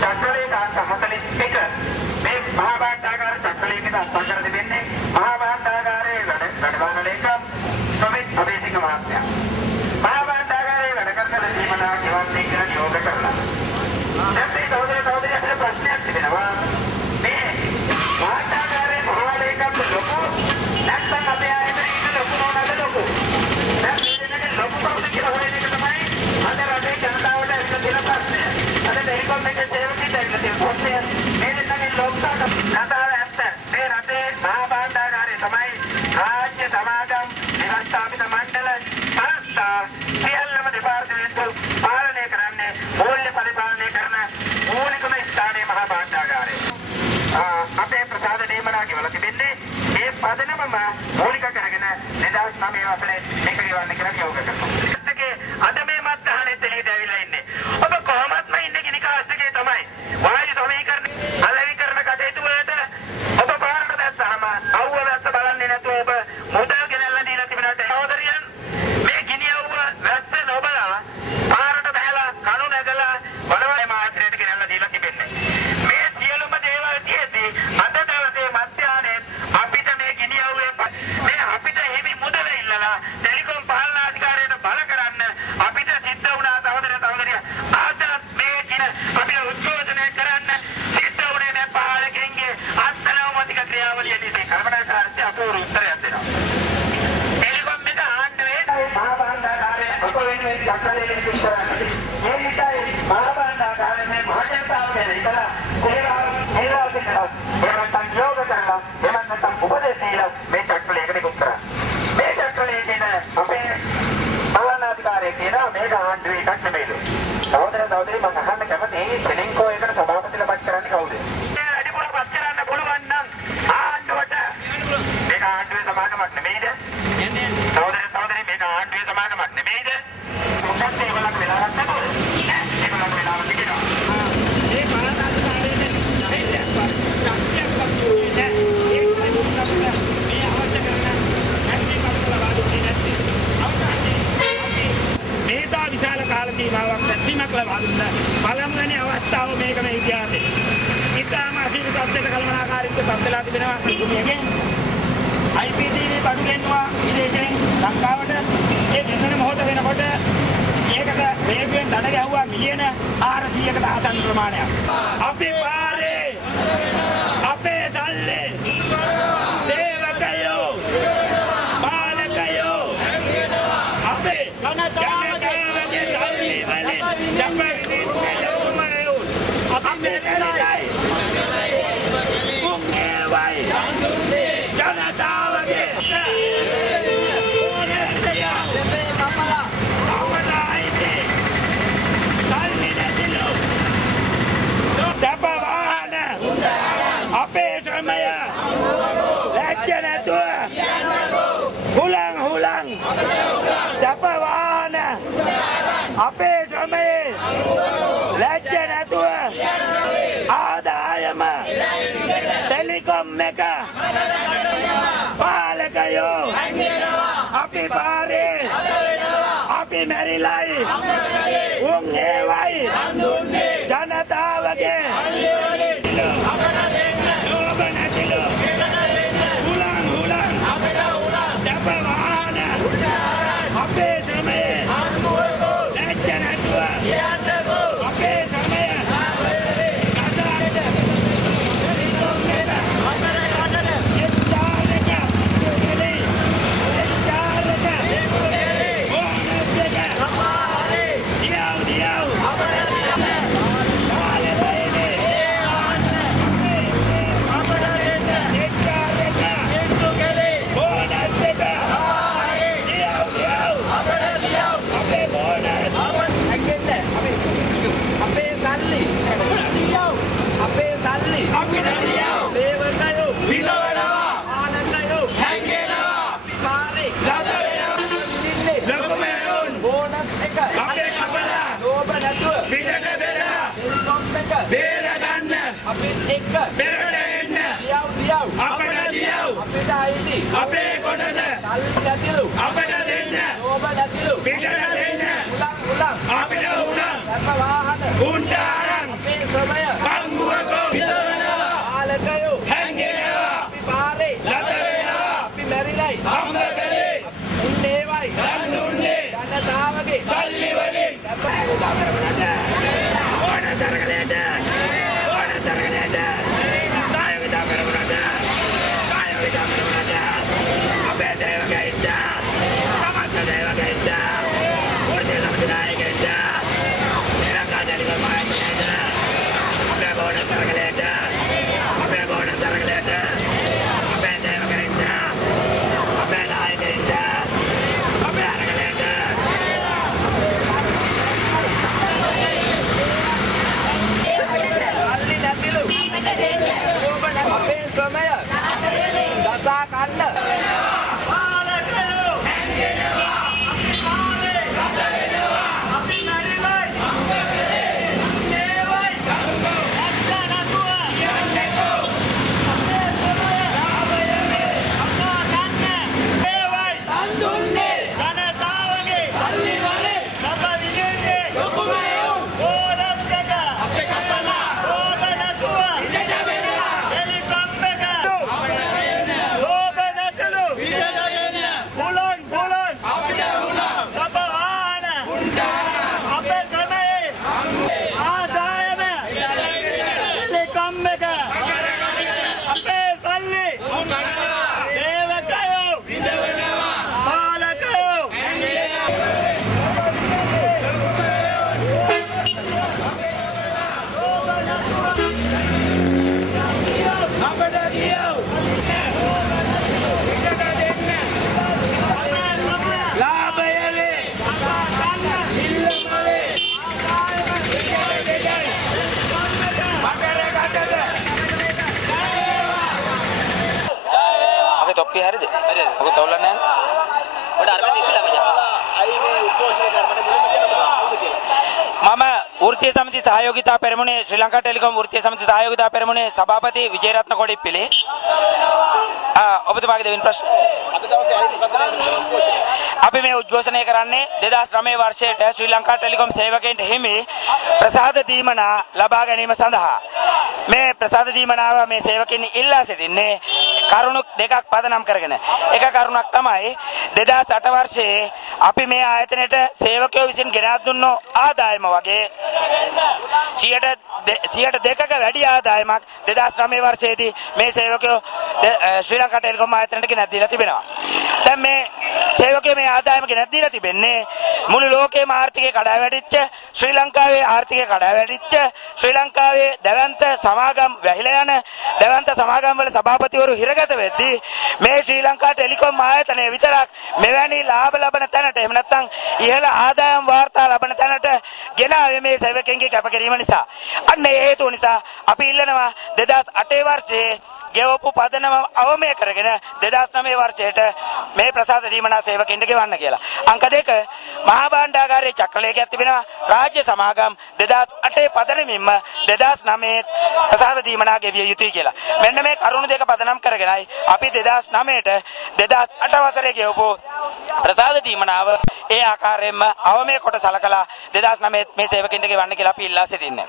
චක්‍රලේඛ අංක 41 මේ මහා භාණ්ඩාගාර චක්‍රලේඛයට හස්තාන්තර දෙන්නේ මහා භාණ්ඩාගාරයේ වැඩ ලේකම් සමිත් අබේසිංහ මහත්මයා. මහා භාණ්ඩාගාරයේ වැඩ කරන සීමනා නිවාසයේ කියලා නියෝග කරලා. දැන් මේ සහෝදරයන්ට ප්‍රශ්නයක් තිබෙනවා. මේ භාණ්ඩාගාරයේ මහා ලේකම් ලොකු නැත්නම් අපේ ආයතනයේ ඉන්න ලොකු නෝනද ලොකු. දැන් මේ දෙන්නගේ ලොකු කවුද කියලා හොයන එක තමයි අද රටේ ජනතාවට ඇවිත් තියෙන ප්‍රශ්නය. අද ටෙලිකොම් එකේ සේවකීට ඇවිත් තියෙන ප්‍රශ්නය. මේ දෙන්නගේ ලොක්කට නතාව ඇත්ත. මේ රටේ මහා භාණ්ඩාගාරයේ තමයි රාජ්‍ය සමාගම් විවස්ථාපිත මණ්ඩල සංස්ථා සියල්ලම දෙපාර්තමේන්තු පාලනය කරන්නේ මූල්‍ය පරිපාලනය කරන මූලිකම ස්ථානයේ මහා භාණ්ඩාගාරය. අපේ ප්‍රසාද නියමනා ගෙවලා තිබෙන්නේ ඒ පදනමම මූලික කරගෙන 2009 වසරේ මේක ගෙවන්න කියලා නියෝග කරනවා. අද මේ මත්හනේ දෙලියට ඇවිල්ලා ඉන්නේ. ඔබ කොහොමත්ම ඉන්නේ ගිනි කාස්ටකේ තමයි. වායු සමීකරණ අලෙවි කරන කටයුතු වලට ඔබ පාරට දැස්සහම අවුව වැස්ස බලන්නේ නැතුව ඔබ මුදල් ගෙනල්ලා දීලා තිබෙනාට සහෝදරයන් මේ ගිනි අවුව වැස්ස නොබලා පාරට බහැලා කණු නැගලා වඩවලේ මාත්‍රයට ගෙනල්ලා දීලා තිබෙන්නේ. මේ සියලුම දේවල් තියෙද්දී අද දවසේ මධ්‍යහනේ අපිට මේ ගිනි අවුවේ මේ අපිට හිමි මුදල ඉල්ලලා ටෙලිකොම් පාලනාධිකාරියට බල කරන්න අපිට සිද්ධ වුණා සහෝදරිය අද මේ දින අපිට උද්ඝෝෂණය කරන්න සිද්ධ වුණේ මේ පාලකෙන්ගේ අත්නවමතික ක්‍රියාවලිය නිසා කල්පනාකාරීත්වය අපූර්ව උත්තරයක් දෙනවා. ටෙලිකොම් එක ආණ්ඩුවේ මහා භාණ්ඩාගාරයේ අපවෙනුවෙන් චක්‍රලේඛ ඉස්සරහට මේ නිසායි මහා භාණ්ඩාගාරයේ මේ මහජනතාව ගැන ඉතලා ඒවා කරනවා. ඒවට නියෝග කරලා එමන්නම් උපදෙස් දීලා මේ චක්‍රලේඛ නිකුත් කරා. මේ චක්‍රලේඛේන අපේ පාලනාධිකාරිය කියනවා මේක ආණ්ඩුවේ එකක් නෙමෙයිලු. සහෝදරි මම අහන්න කැමතියි සෙලින්කෝ එකට සභාපතිලා පත් කරන්නේ කවුද? ඒ වැඩිපුර පත් කරන්න පුළුවන් නම් ආණ්ඩුවට මේක ආණ්ඩුවේ සමාගමක් නෙමෙයිද? සහෝදරි මේක ආණ්ඩුවේ සමාගමක් නෙමෙයිද? මොකක්ද ඒගොල්ලන්ට වෙලාවක් නැතුව? ඒගොල්ලන්ට වෙලාවක් තිබෙනවා. ඒ පාලනාධිකාරියට සැලෙන්න චක්‍රයක් පත්ුනේ නැහැ. ඒක මේ අවශ්‍ය කරන නැති කඩකලා වාදුනේ නැති. මේසා විශාල කාල සීමාවක් දැසීමක් ලබා දුන්න පළමුවෙනි අවස්ථාව මේක මේ ඉතිහාසයේ. ඉතාම අසීරු තත්ත්වයක කළමනාකාරීත්වය පත්වලා තිබෙනවා භූමියකින්. IPTV බඩු ගෙන්නවා විදේශයෙන් ලංකාවට. ඒ ගෙන්නන මොහොත වෙනකොට ඒකට වේගයෙන් දඩ ගැහුවා මිලියන 400කට ආසන්න ප්‍රමාණයක්. අපි පාරේ අපේ සල්ලි සේවකයෝ පාලකයෝ අපේ අපේ ශ්‍රමය ලැජ්ජ නැතුව හුලං සැප වාහන අපේ ශ්‍රමයේ ලැජ්ජ නැතුව ආදායම ටෙලිකොම් එක පාලකයෝ අපි පාරේ අපි මැරිලයි උන් ඒවයි ජනතාවගේ අපේ කොටස අපිට දෙන්න පිටට දෙන්න අපිට උණන් උන්ට අරන් අපේ ශ්‍රමය වෘත්තීය සමිති සහයෝගිතා පෙරමුණේ ශ්‍රී ලංකා ටෙලිකොම් වෘත්තීය සමිති සහයෝගිතා පෙරමුණේ සභාපති විජේරත්න කොඩිප්පිලි ඔබතුමාගේ දෙවෙනි ප්‍රශ්න අපි මේ උද්ඝෝෂණය කරන්නේ 2009 වර්ෂයට ශ්‍රී ලංකා ටෙලිකොම් සේවකයන්ට හිමි ප්‍රසාද දීමනා ලබා ගැනීම සඳහා මේ ප්‍රසාද දීමනාව මේ සේවකයන් ඉල්ලා සිටින්නේ කරුණු දෙකක් පදනම් කරගෙන එක කරුණක් තමයි 2008 වර්ෂයේ අපි මේ ආයතනයට සේවකයෝ විසින් ගෙනත් දුන්නු ආදායම වගේ 102ක වැඩි ආදායමක් 2009 වර්ෂයේදී මේ සේවකයෝ ශ්‍රී ලංකා ටෙලිකොම් ආයතනයට ගෙනත් දීලා තිබෙනවා. දැන් මේ සේවකයෝ මේ ආදායම ගෙනත් දීලා තිබෙන්නේ මුළු ලෝකයේම ආර්ථිකය කඩා වැටිච්ච ශ්‍රී ලංකාවේ ආර්ථිකය කඩා වැටිච්ච ශ්‍රී ලංකාවේ දැවැන්ත සමාගම් වැහිලා යන දැවැන්ත සමාගම් වල සභාපතිවරු හිරගත වෙද්දී මේ ශ්‍රී ලංකා ටෙලිකොම් ආයතනය විතරක් මෙවැනි ලාභ ලබන තැනට එහෙම නැත්නම් ඉහළ ආදායම් වාර්තා ලබන තැනට ගෙනාවේ මේ සේවකයන්ගේ කැපකිරීම නිසා. අන්න ඒ හේතුව නිසා අපි ඉල්ලනවා 2008 වර්ෂයේ ගෙවපු පදනම අවමය කරගෙන 2009 වර්ෂයට මේ ප්‍රසාද දීමනා සේවකයන්ට ගෙවන්න කියලා. අංක 2 මහා භාණ්ඩාගාරයේ චක්‍රලේඛයක් තිබෙනවා රාජ්‍ය සමාගම් 2008 පදනමින්ම 2009 ප්‍රසාද දීමනා ගෙවිය යුතුයි කියලා. මෙන්න මේ කරුණු දෙක පදනම් කරගෙනයි අපි 2009ට 2008 වසරේ ගෙවපු ප්‍රසාද දීමනාව ඒ ආකාරයෙන්ම අවමය කොට සලකලා 2009 මේ සේවකයන්ට ගෙවන්න කියලා අපි ඉල්ලා සිටින්නේ.